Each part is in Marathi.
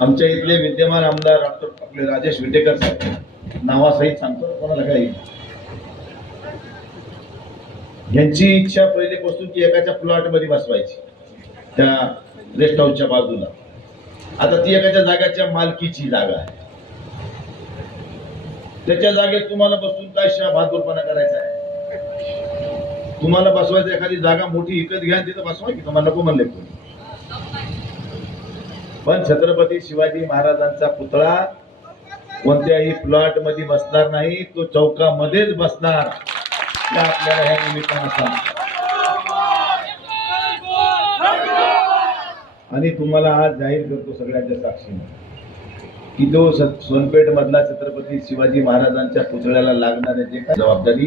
आमच्या इथले विद्यमान आमदार डॉक्टर आपले राजेश विटेकर साहेब, नावासहित सांगतो कोणाला काही, यांची इच्छा पहिलेपासून की एकाच्या प्लॉट मध्ये बसवायची त्या रेस्ट हाऊसच्या बाजूला. आता ती एकाच्या जागाच्या मालकीची जागा आहे. त्याच्या जागेत तुम्हाला बसून काय बहादूरपणा करायचा आहे? तुम्हाला बसवायचं एखादी जागा मोठी विकत घ्या, तिथं बसवा की, तुम्हाला नको म्हणले कोणी. पण छत्रपती शिवाजी महाराजांचा पुतळा कोणत्याही प्लॉट मध्ये बसणार नाही, तो चौकामध्येच बसणार. आपल्याला ह्या निमित्तानं सांगतो. आणि तुम्हाला आज जाहीर करतो सगळ्यांच्या साक्षीने की तो सोनपेठ मधला छत्रपती शिवाजी महाराजांच्या पुतळ्याला लागणाऱ्या जे काही जबाबदारी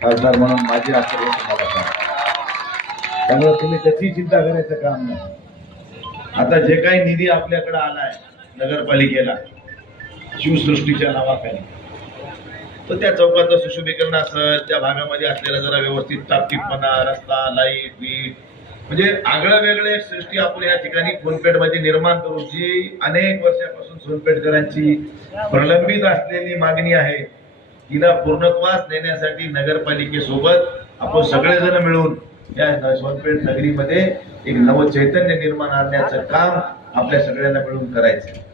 खासदार म्हणून माझी असेल हे तुम्हाला सांगतो. त्यामुळे तुम्ही त्याची चिंता करायचं काम नाही. आता जे काही निधी आपल्याकडे आलाय नगरपालिकेला शिवसृष्टीच्या नावाखाली, तर त्या चौकाचं सुशोभीकरण असेल, त्या भागामध्ये असलेला जरा व्यवस्थित टापटीपणा, रस्ता, लाईट, वीट, म्हणजे आगळं वेगळे सृष्टी आपण या ठिकाणी सोनपेठ मध्ये निर्माण करू. जी अनेक वर्षापासून सोनपेठकरांची प्रलंबित असलेली मागणी आहे, तिला पूर्णत्वास नेण्यासाठी नगरपालिकेसोबत आपण सगळेजण मिळून या सोनपेठ नगरीमध्ये एक नवचैतन्य निर्माण आणण्याचं काम आपल्या सगळ्यांना मिळून करायचं.